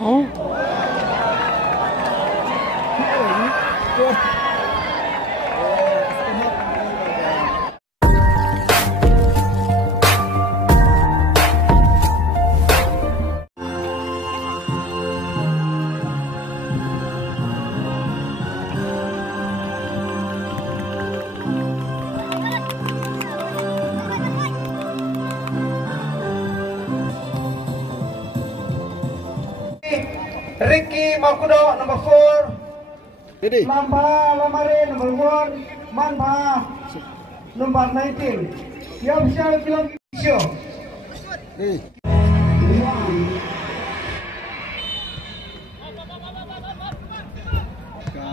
Oh. Ricky Makudo number 4. Lampa Lamare number 1. Manpa number 19. The official kilometer show.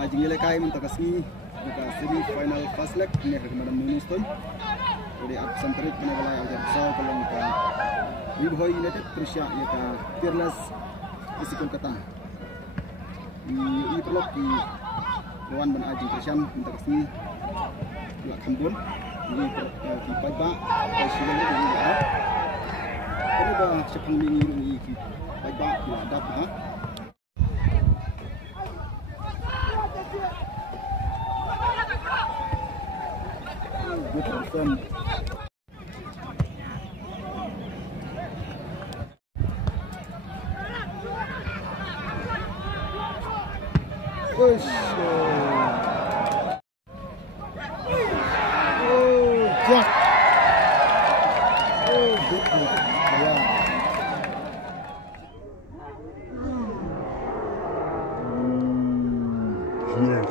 Jingile kai mentakasi buka semi final fast leg ini rekomendasi Nunuston. Jadi absen terik penagalai agar besar kalau kita Wiboy United Persia yaitu Fearless isi Kolkata. Ini pelok di Dewan Ben Aji Persian mentakasi Lak Kambun ini di Paiba Persian ini ada. Kalau dah sepuluh minggu ini di Paiba tidak ada apa. Good person. Push. Oh, Jack. Oh, good. Yeah. Yes.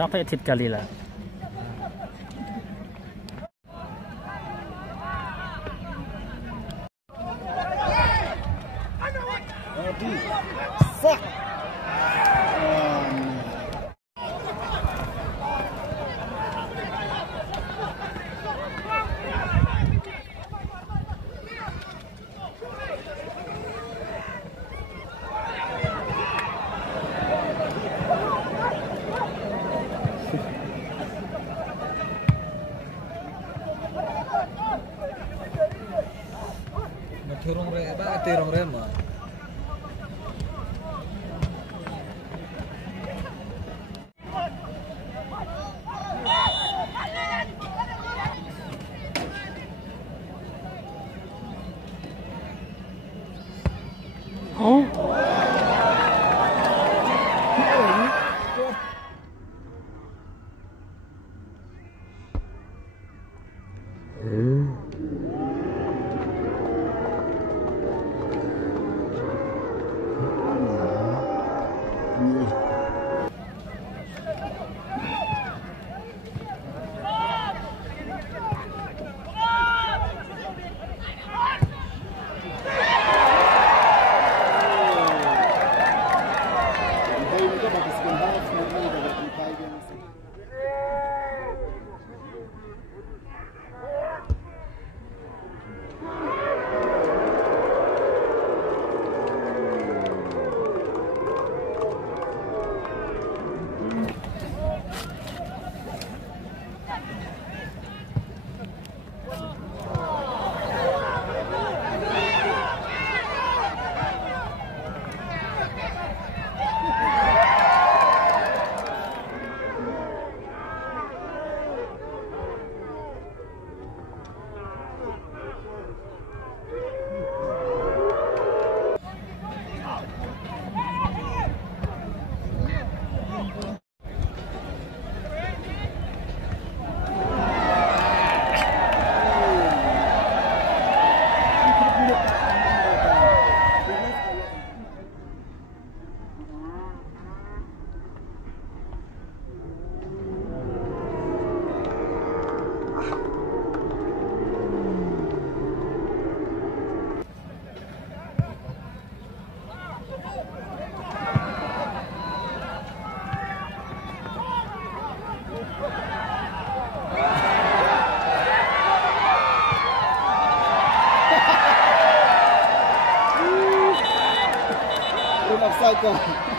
Sampai tit kali lah. turung re ba tirong re ma. Oh. Offside.